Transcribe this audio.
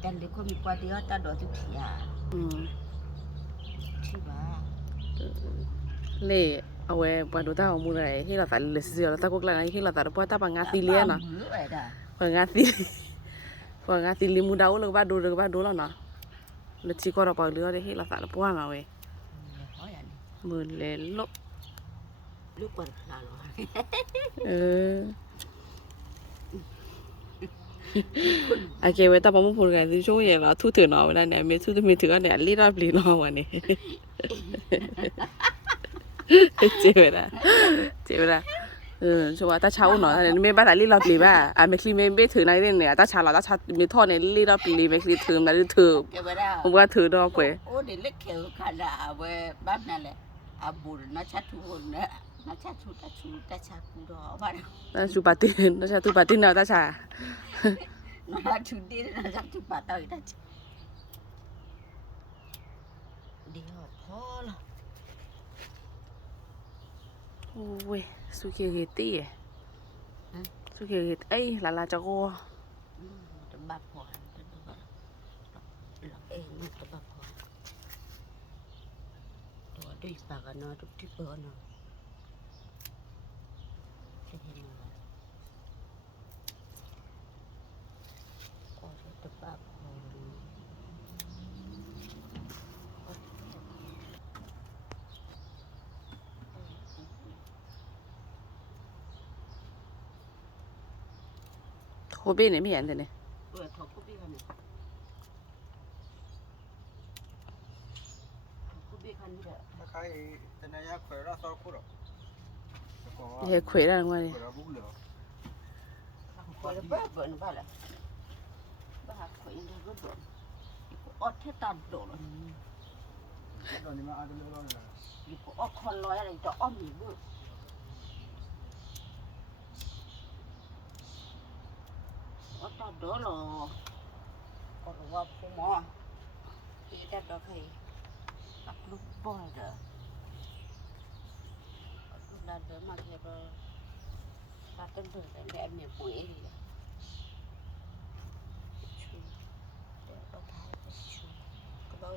แต่เด็กคนมีกว่าเดียวตาดอจุกเสียที่บ้าเล่เอาไว้ปาดูตาของมูไรที่เราตัดเลยสิเราตะกุกอะไรที่เราตัดเพราะตาปังงาตีเลี้ยนะปังงาตีลิมูดาวเลยบ้าดูแล้วเนาะแล้วชีก็เราปล่อยเรือได้ที่เราตัดเพราะว่ามาเว้ยมือเล่นลูกคนลาลโอเคเว้ยตาปามุ่งพูดกันที่ช่วงเย็นเราทุกถือเนาะเวลาเนี่ยมีทุกมีถือกันเนี่ยรีบรีเนาะวันนี้เจ็บละชัวร์ตาเช้าเนาะเนี่ยไม่บ้าแต่รีบรีบ้าไม่คลีไม่ถือในเนี่ยตาเช้าเราตาเช้ามีท่อเนี่ยรีบรีไม่คลีถือมาถือผมว่าถือดอกเว้ยโอ้เด็กเล็กเขียวขนาดเว้ยบ้านนั่นแหละอาบุญนะชัดทุกคนนะนะชัดชุดตาชาคูดอบ้านตาชูปาตินตาชาตูปาตินเนาะตาชานะชุดดีนะชัดชุดปาตอยตาชาเดี๋ยวพอละโอ้ยสุเกียร์ตี้สุเกียร์เอ้ยลาจักโก้จะบ้าพอเองนะจะบ้าพอตัวด้วยปากกันเนาะทุกที่เปิดเนาะจะเห็นอะไรก็จะบ้าพอโคเบ้เนี่ยไม่เห็นเลยเนี่ยทอคุบี้คันนี้คุบี้คันนี้ถ้าใครจะนายาขวยเราสอบคู่หรอเฮ้ยขวยอะไรมาเนี่ยขวยเราบุกเหลือขวยบ้าเบิร์นบ้าละบ้าขวยนี่ก็เบิร์นอดแค่ตันโดดเลยตอนนี้มาอาจจะไม่รอดเลยอยู่ก็อดคนร้อยอะไรจะอ้อมอยู่ด้วยอดตันโดดหรอก็รู้ว่าผู้หมอที่ได้ดอกให้อักลูกบ่อยเด้อลูกหลานเดินมาเก็บปลาต้นเดือดแต่แม่ปุ๋ยเลยชูเดี๋ยวเราทายไปชูก็บอก